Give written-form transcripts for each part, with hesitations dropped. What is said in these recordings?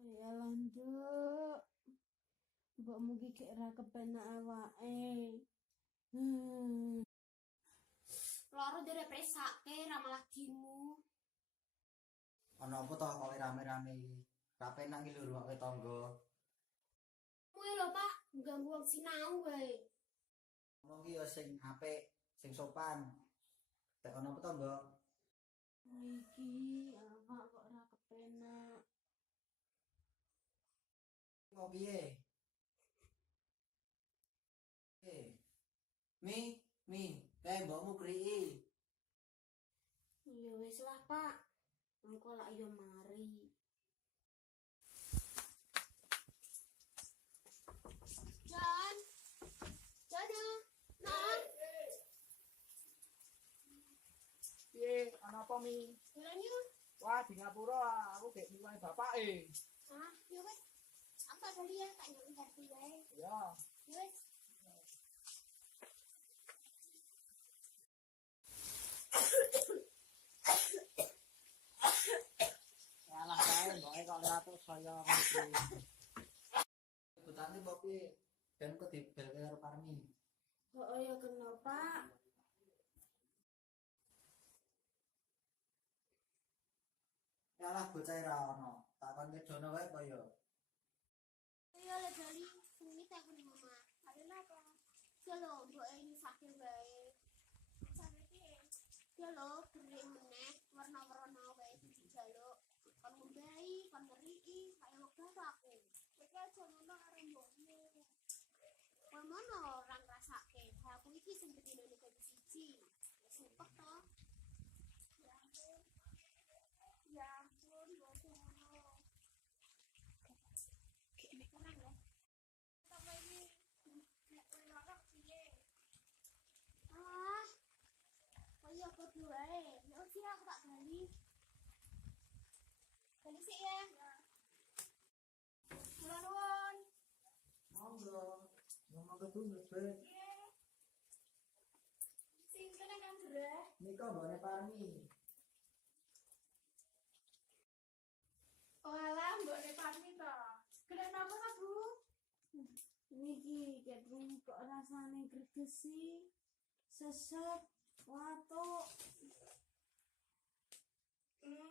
Ya lanjut. Mbok mugi gek ra kepenak awake. Loro dari presake ramalagimu. Ana apa to kok rame-rame iki? Ra penak iki lho ruwake tangga. Kuwi lho, Pak, ganggu wong sinau wae. Ngomong iki ya sing apik, sing sopan. Tek ana apa to, Mbok? Iki awak kok ra kepenak. Mau piye? Mi, kae mbokmu kriki. Ya wis lah, Pak. Engko lak yo mari. Jan. Jana. Nah. Piye, ana apa Mi? Jalan yuk. Wah, di Ngapura aku gek mulai bapake. Ah, yo wis. Apa tadi ya tak nyampe hati wae. Ya, Yo wis. salah kae mbok kok ora terus saya ngisi. Butane mbok piye? Ben kok dibelke karo Parmi. Kok ya kenal, Pak? Yalah bocah ra ono. Takon kedono wae apa ya? Iya le bali sini tak kena mama. Ada apa? Ya lo, mbok ini sakit wae. Sakit iki. Ya lo, gede meneh warna-warna wae dijaluk. Kon ngombai, kon ngeriki, kaya wegah aku. Iki aja ngono karo mbokmu. Kon mono ora ngrasake. Aku iki sing bedine nek siji. Wis sumpek to. Ya ampun. Ya ampun, mbok ngono. Ini kurang ya. Sama ini nek ora piye. Ah, kaya kudu wae. Ya wis aku tak bali. Bali sik ya. Kula nuwun. Monggo. Ngomong kedono, Ben. Sinten kang gerah? Nika mbone Parmi. Oh alah, mbok Parmi to. Kena napa ta, Bu? Niki kedung kok rasane gregesi. Sesek, watuk.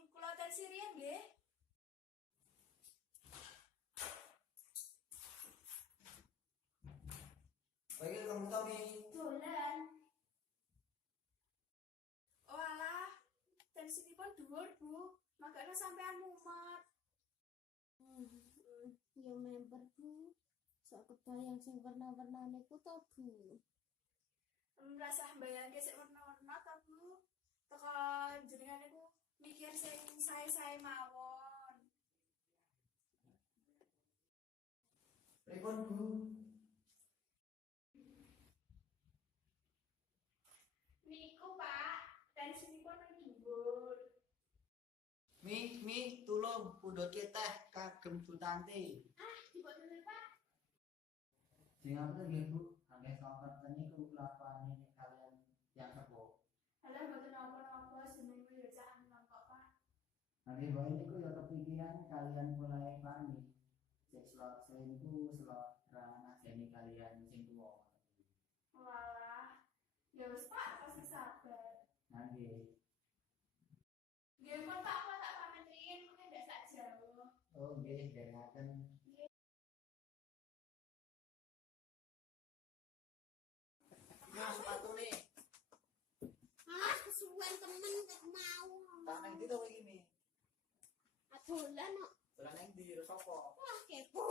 Kula tensi riyen nggih. Kowe kamu to Mi? Dolan. Oh alah, tensinipun dhuwur, Bu. Makanya sampean mumet. Ya member, Bu. Sok kebayang sing warna-warnane ku to, Bu. Merasa mbayangke sik warna-warna ta, Bu? Teko jenengan niku mikir sing sae-sae mawon. Pripun, Bu? Niku, Pak, tensinipun dhuwur. Mi, tulung pundhutke teh kagem Butanti. Ah, dibuat dulu, Pak. Ngapunten nggih, Bu. Angger sonten niku kelakuane kalian yang sepuh. Alah mboten napa-napa jenenge ya cah enom kok, Pak. Nanti bae niku ya kepikiran kalian mulai Parmi. Sing slot niku slot ra ngajeni kalian sing tuwa. Walah. Ya wis, Pak, pasti sabar. Nggih. Nggih, pun Pak, kula tak pamit riyin, mungkin ndak sak jauh. Oh nggih, dengaken. Nah, sepatune. Ah, kesuwen temen kok mau. Tak nang ndi to kowe iki, Mi? Adolan kok. Dolan nang ndi? Karo sapa? Wah, kepo.